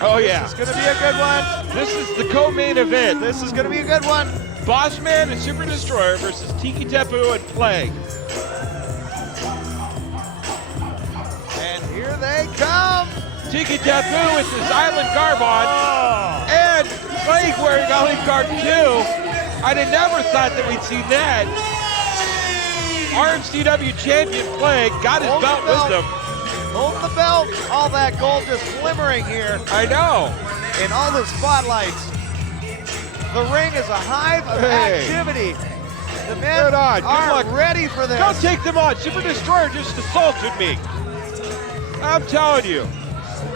Oh, yeah. This is going to be a good one. This is the co-main event. This is going to be a good one. Bossman and Super Destroyer versus Tiki Tapu and Plague. And here they come. Tiki Tapu with his island garb on, and Plague wearing island garb too. I'd have never thought that we'd see that. RMCW champion Plague got his belt with him. Hold the belt. All that gold just glimmering here. I know. In all the spotlights. The ring is a hive of activity. The men are ready for this. Don't take them on. Super Destroyer just assaulted me. I'm telling you.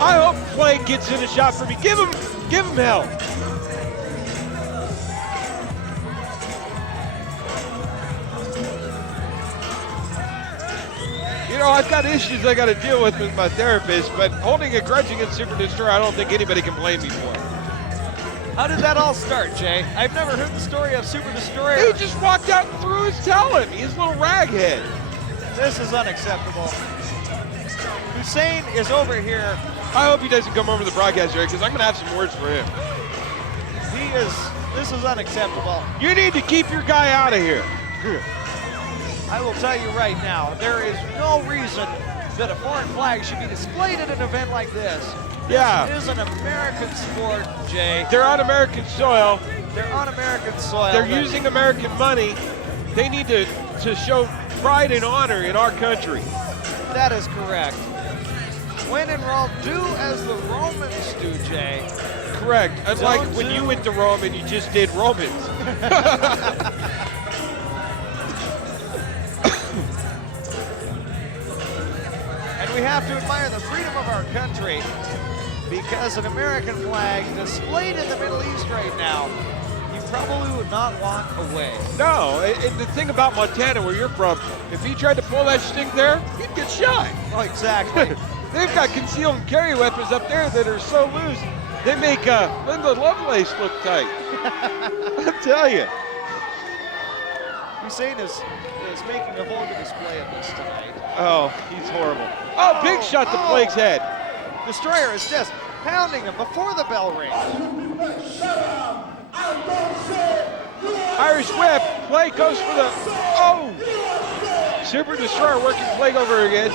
I hope Plague gets in a shot for me. Give him hell. You know, I've got issues I got to deal with my therapist, but holding a grudge against Super Destroyer, I don't think anybody can blame me for. How did that all start, Jay? I've never heard the story of Super Destroyer. He just walked out and threw his talent. He's a little raghead. This is unacceptable. Hussein is over here. I hope he doesn't come over the broadcast area because I'm going to have some words for him. This is unacceptable. You need to keep your guy out of here. I will tell you right now, there is no reason that a foreign flag should be displayed at an event like this. Yeah. This is an American sport, Jay. They're on American soil. They're on American soil. They're using American money. They need to show pride and honor in our country. That is correct. When in Rome, do as the Romans do, Jay. Correct. Unlike when you went to Rome and you just did Romans. We have to admire the freedom of our country because an American flag displayed in the Middle East right now, you probably would not want away. No, and the thing about Montana, where you're from, if he tried to pull that string there, he'd get shot. Oh, exactly. They've got concealed and carry weapons up there that are so loose, they make Linda Lovelace look tight. I'll tell you. Hussein is making a vulgar display of this tonight. Oh, he's horrible. Oh, big shot to Plague's head. Destroyer is just pounding him before the bell rings. Irish whip. Plague goes for the, Super Destroyer working Plague over again.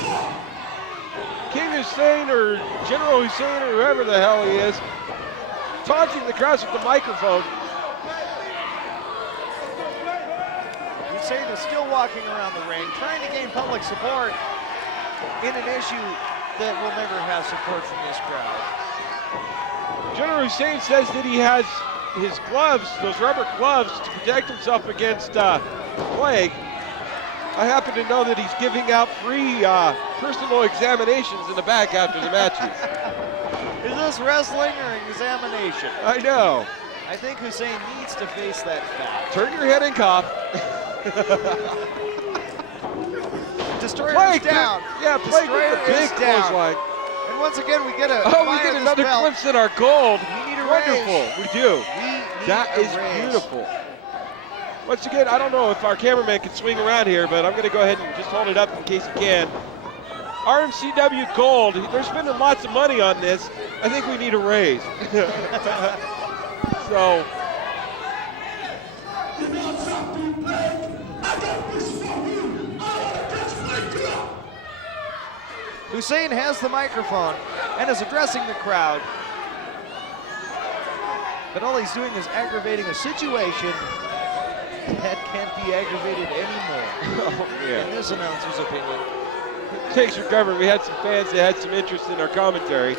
King Hussein or General Hussein or whoever the hell he is, taunting the crowd with the microphone. Hussein is still walking around the ring, trying to gain public support in an issue that will never have support from this crowd. General Hussein says that he has his gloves, those rubber gloves, to protect himself against Plague. I happen to know that he's giving out free personal examinations in the back after the matches. Is this wrestling or examination? I know. I think Hussein needs to face that fact. Turn your head and cough. Destroyer Plague is down. Yeah, Plague with the big clothesline. And once again, we get we get another glimpse at our gold. We need a Wonderful. raise. We do. That is raise. beautiful. Once again, I don't know if our cameraman can swing around here, but I'm going to go ahead and just hold it up in case he can. RMCW gold. They're spending lots of money on this. I think we need a raise. So. Hussein has the microphone and is addressing the crowd. But all he's doing is aggravating a situation that can't be aggravated anymore. In this announcer's opinion. Takes recovery. We had some fans that had some interest in our commentary.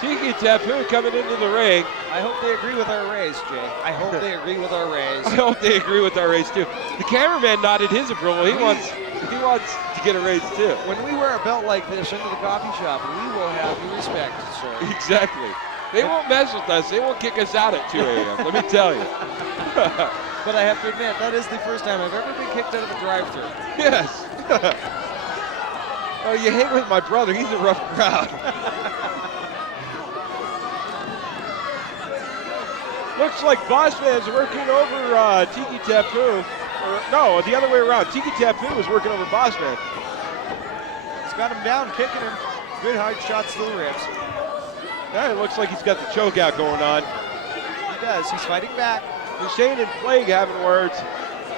Tiki Tapu coming into the ring. I hope they agree with our raise, Jay. I hope they agree with our raise. I hope they agree with our raise too. The cameraman nodded his approval. He wants to get a raise too. When we wear a belt like this into the coffee shop, we will have you respected, sir. Exactly. They won't mess with us. They won't kick us out at 2 a.m. Let me tell you. But I have to admit, that is the first time I've ever been kicked out of a drive-thru. Yes. Oh, you hang with my brother. He's a rough crowd. Looks like Bossman's working over Tiki Tapu. No, the other way around. Tiki Tapu is working over Bossman. He's got him down, kicking him. Good hard shots to the ribs. Yeah, it looks like he's got the choke out going on. He does. He's fighting back. Hussein and Plague having words.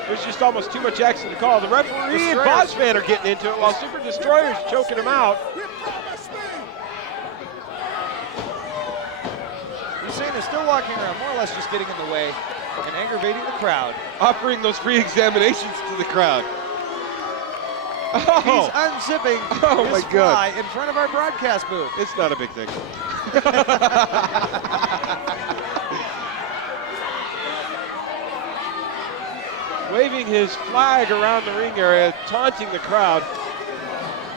There's just almost too much action to call. The referee and Bossman are getting into it while Super Destroyer's choking him out. Hussein is still walking around, more or less just getting in the way and aggravating the crowd. Offering those free examinations to the crowd. He's unzipping his fly in front of our broadcast booth. It's not a big thing. Waving his flag around the ring area, taunting the crowd.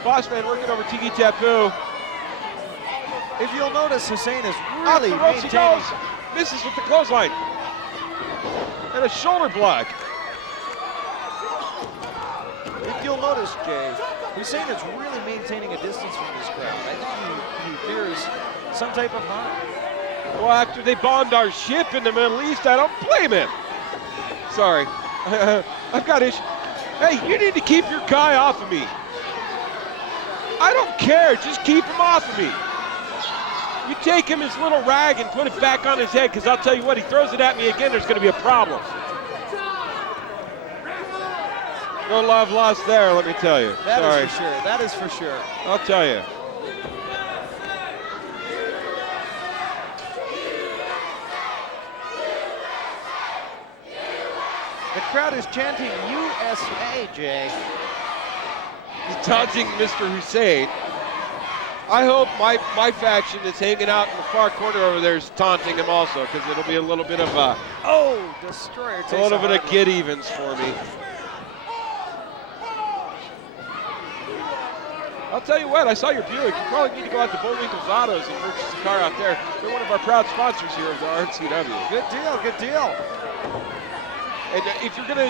Bossman working over Tiki Tapu. If you'll notice, Hussein is really maintaining. Misses with the clothesline. And a shoulder block. If you'll notice, Jay, Hussein is really maintaining a distance from this crowd. I think he fears some type of harm. Well, after they bombed our ship in the Middle East, I don't blame him. Sorry. I've got issues. Hey, you need to keep your guy off of me. I don't care, just keep him off of me. You take him his little rag and put it back on his head, because I'll tell you what, he throws it at me again, there's going to be a problem. No love lost there, let me tell you. That Sorry. is for sure. That is for sure. I'll tell you. The crowd is chanting USA, Jay. He's taunting Mr. Hussein. I hope my faction that's hanging out in the far corner over there is taunting him also, because it'll be a little bit of a Destroyer takes a little bit of get evens for me. I'll tell you what, I saw your Buick. You probably need to go out to Bullwinkle's Autos and purchase a car out there. They're one of our proud sponsors here of the RMCW. Good deal, good deal. And if you're gonna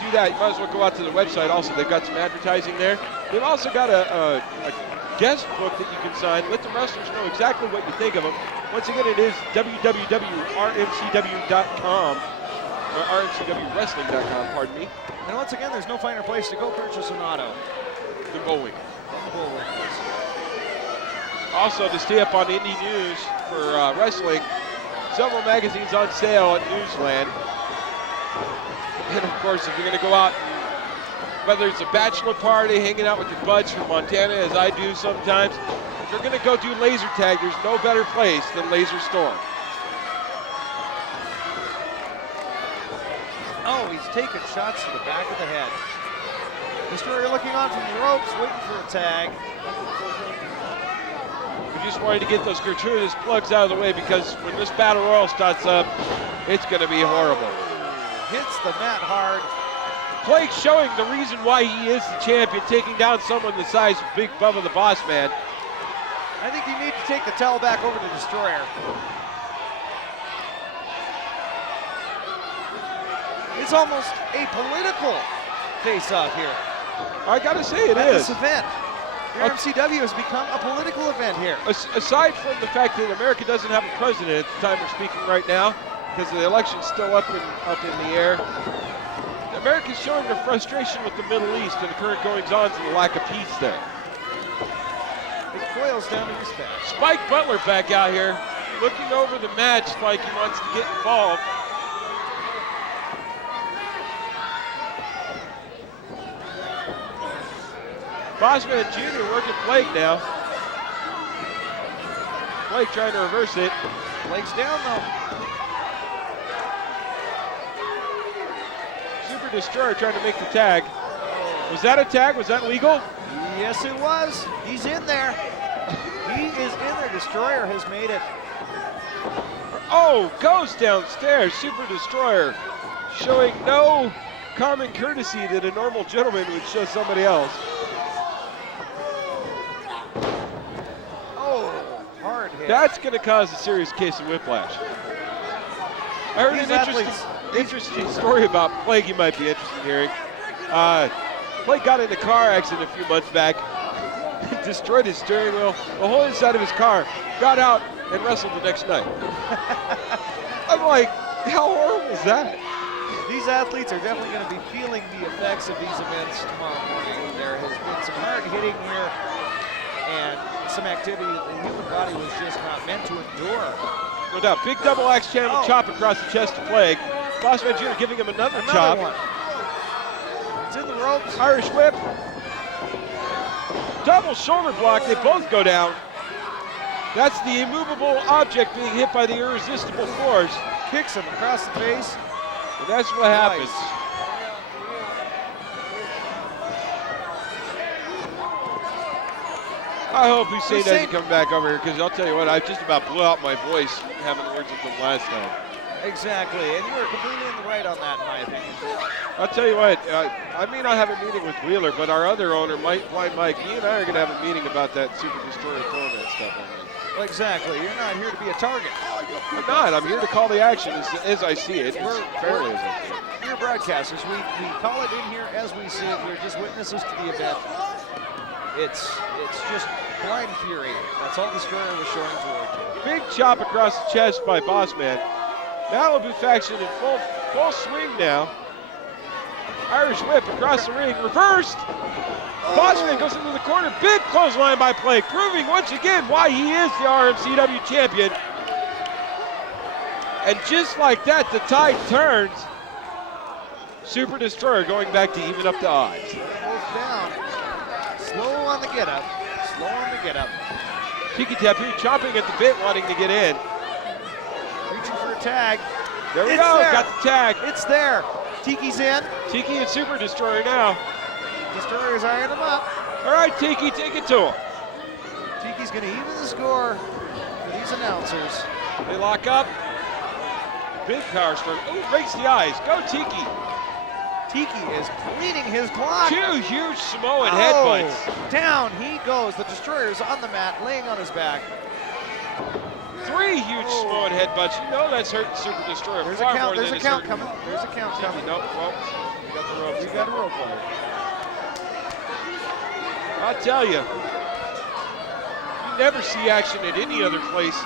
do that, you might as well go out to the website also. They've got some advertising there. They've also got a guest book that you can sign. Let the wrestlers know exactly what you think of them. Once again, it is www.rmcw.com, or rmcwwrestling.com, pardon me. And once again, there's no finer place to go purchase an auto. The Bullwinkle. Also, to stay up on indie news for wrestling, several magazines on sale at Newsland. And of course, if you're going to go out, whether it's a bachelor party, hanging out with your buds from Montana, as I do sometimes, if you're going to go do laser tag, there's no better place than Laser Storm. Oh, he's taking shots to the back of the head. Destroyer looking on from the ropes, waiting for a tag. We just wanted to get those gratuitous plugs out of the way, because when this battle royal starts up, it's going to be horrible. Hits the mat hard. Plague showing the reason why he is the champion, taking down someone the size of Big Bubba the Boss Man. I think you need to take the towel back over to Destroyer. It's almost a political face-off here. I gotta say it At is. this event. The RMCW has become a political event here. Aside from the fact that America doesn't have a president at the time we're speaking right now, because the election's still up in the air, America's showing their frustration with the Middle East and the current goings-ons and the lack of peace there. It boils down to respect. Spike Butler back out here, looking over the match like he wants to get involved. Bossman Jr. working Blake now. Blake trying to reverse it. Blake's down though. Super Destroyer trying to make the tag. Was that a tag? Was that legal? Yes, it was. He's in there. He is in there. Destroyer has made it. Oh, goes downstairs. Super Destroyer showing no common courtesy that a normal gentleman would show somebody else. Hard hit. That's going to cause a serious case of whiplash. I heard an interesting story about Plague you might be interested in hearing. Plague got in a car accident a few months back, destroyed his steering wheel, the whole inside of his car, got out and wrestled the next night. I'm like, how horrible is that? These athletes are definitely going to be feeling the effects of these events tomorrow morning. There has been some hard hitting here. and some activity that the human body was just not meant to endure. No doubt. Big double axe channel chop across the chest of Plague. Bossman Jr. giving him another chop. One. It's in the ropes. Irish whip. Double shoulder block. They both go down. That's the immovable object being hit by the irresistible force. Kicks him across the face. And that's what happens. I hope Hussein doesn't come back over here, because I'll tell you what, I just about blew out my voice having words with him last time. Exactly, and you were completely in the right on that, in my opinion. I'll tell you what, I may not have a meeting with Wheeler, but our other owner, Blind Mike, he and I are going to have a meeting about that Super Destroyer throwing that stuff on me. Well, exactly, you're not here to be a target. I'm not, I'm here to call the action as I see it, fairly as I see it. We're broadcasters, we call it in here as we see it, we're just witnesses to the event. It's just blind fury. That's all Destroyer was showing toward you. Big chop across the chest by Bossman. Malibu faction in full swing now. Irish whip across the ring, reversed. Bossman goes into the corner. Big clothesline by Plague, proving once again why he is the RMCW champion. And just like that, the tide turns. Super Destroyer going back to even up the odds. Both down. Slow on the get up. Slow on the get up. Tiki Tapu chopping at the bit, wanting to get in. Reaching for a tag. There we go. Got the tag. It's there. Tiki's in. Tiki and Super Destroyer now. Destroyer's eyeing him up. All right, Tiki, take it to him. Tiki's going to even the score for these announcers. They lock up. Big power stroke. Ooh, breaks the eyes. Go, Tiki. Tiki is bleeding his clock. Two huge Samoan headbutts. Down he goes. The Destroyer's on the mat, laying on his back. Three huge Samoan headbutts. You know that's hurting Super Destroyer. There's a count. There's a count coming. There's a count coming. Nope. Well, we got the rope. We got a rope hold. I'll tell you, you never see action at any other place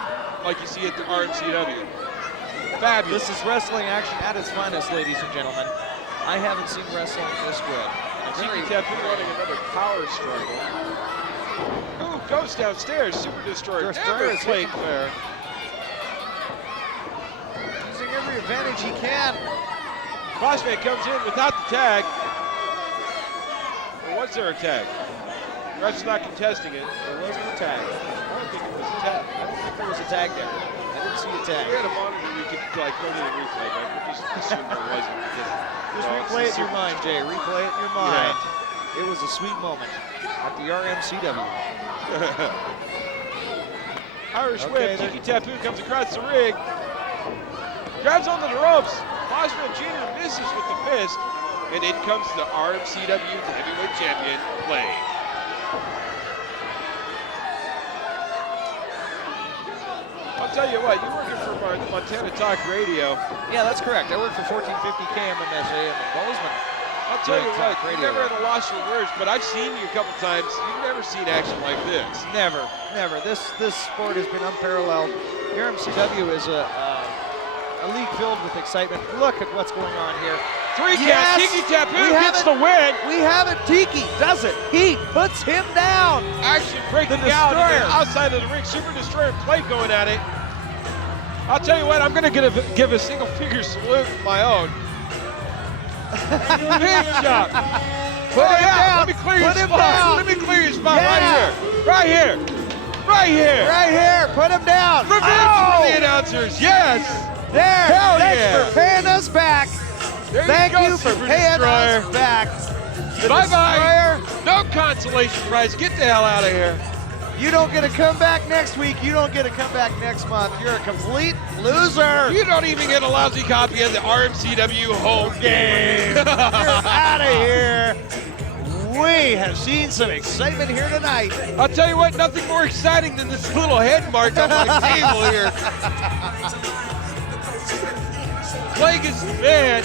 like you see at the RMCW. Fabulous. This is wrestling action at its finest, ladies and gentlemen. I haven't seen wrestling this good. Tiki Tapu running another power struggle. Ooh, goes downstairs. Super Destroyer never playing fair. Using every advantage he can. Bossman comes in without the tag. Or was there a tag? Ref's not contesting it. There wasn't a tag. I don't think it was a tag. I don't think there was a tag there. I didn't see a tag. We had a monitor we could like go to the replay, but we'll just assume there wasn't. Just replay it in your mind, Jay. Replay it in your mind. Yeah. It was a sweet moment at the RMCW. Irish whip. Tiki Tapu comes across the ring. Grabs onto the ropes. Bossman Jr. misses with the fist. And in comes the RMCW heavyweight champion, Plague. I'll tell you what, you're working for Montana Talk Radio. Yeah, that's correct. I work for 1450 KMMSA in Bozeman. I'll tell you what, you've never had a loss for words, but I've seen you a couple times. You've never seen action like this. Never, never. This sport has been unparalleled. The RMCW is a league filled with excitement. Look at what's going on here. Three count, Tiki Tapu gets the win. We have it. Tiki does it. He puts him down. Action breaking out outside of the ring. Super Destroyer Plague going at it. I'll tell you what, I'm going to give a single figure salute of my own. Big shot. Put him down. Let me clear your spot. Let me clear your spot right here. Right here. Right here. Right here. Put him down. Revenge for the announcers. Yes. There. Hell Thanks yeah. for paying us back. Thank you for paying us back. Bye-bye. No consolation prize. Get the hell out of here. You don't get to come back next week. You don't get to come back next month. You're a complete loser. You don't even get a lousy copy of the RMCW home game. You're out of here. We have seen some excitement here tonight. I'll tell you what, nothing more exciting than this little head mark on my table here. Plague is the man.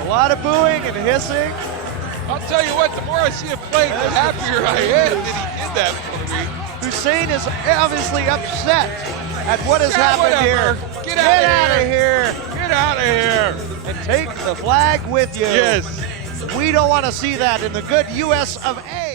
A lot of booing and hissing. I'll tell you what, the more I see a Plague, the happier I am that he did that for me. Hussein is obviously upset at what has happened here. Get out of here. Get out of here. And take the flag with you. Yes. We don't want to see that in the good US of A.